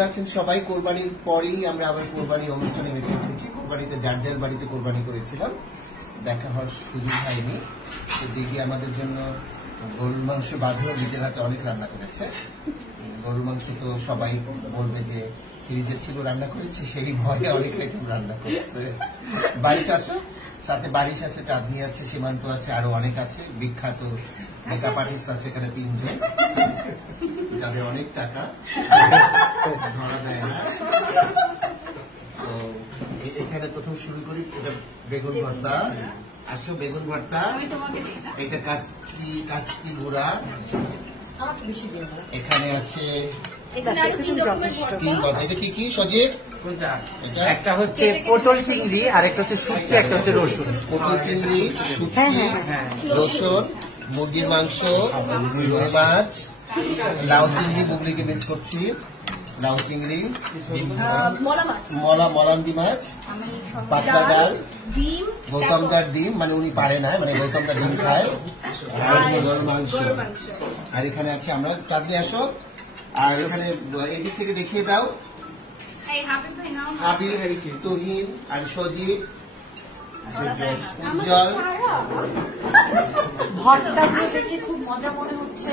আছেন সবাই। কোরবানির পরেই আমরা আবার কোরবানি অনুষ্ঠানে মেতে উঠেছি। কোরবানিতে যার যার বাড়িতে কোরবানি করেছিলাম, দেখা হওয়ার সুযোগ হয়নি। তো দিদি আমাদের জন্য গরুর মাংস বাঁধেও নিজের হাতে অনেক রান্না করেছে। গরুর মাংস তো সবাই বলবে যে ফ্রিজে ছিল রান্না করেছি, সেই ভয়ে অনেক রকম রান্না করছে। বারিশ আসো, সাথে বারিশ আছে, চাঁদনি আছে, সীমান্ত আছে, আরো অনেক আছে। বিখ্যাত মেকআপ আর্টিস্ট আছে এখানে 3 জন, যাদের অনেক টাকা ধরা দেয় না। তো এখানে প্রথম শুরু করি, এটা বেগুন ভর্তা। আসো, বেগুন ভর্তা। এটা কাসকি গুঁড়া। এখানে আছে এটা কি কি সজীব? একটা হচ্ছে পটল চিংড়ি, আর একটা হচ্ছে শুটকি, একটা হচ্ছে রসুন। পটল চিংড়ি, শুটকি, রসুন, মুরগির মাংস, রুই মাছ, লাউ চিংড়ি, বুবলিকে মিস করছি, লাউ চিংড়ি, মলান্দি মাছ, পাতলা ডাল, গৌতমদার ডিম, মানে উনি পারে না, মানে গৌতমদার ডিম খায়, আর মাংস। আর এখানে আছে আমরা চাঁদনি আসো, আর এখানে এদিক থেকে দেখিয়ে দাও। হাবিব, তুহিন আর সজীব, উজ্জ্বল। ভর্তাগুলো দেখে খুব মজা মনে হচ্ছে।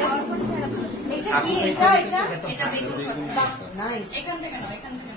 এটা কি? এটা নাইস। এখান থেকে নাও, এখান থেকে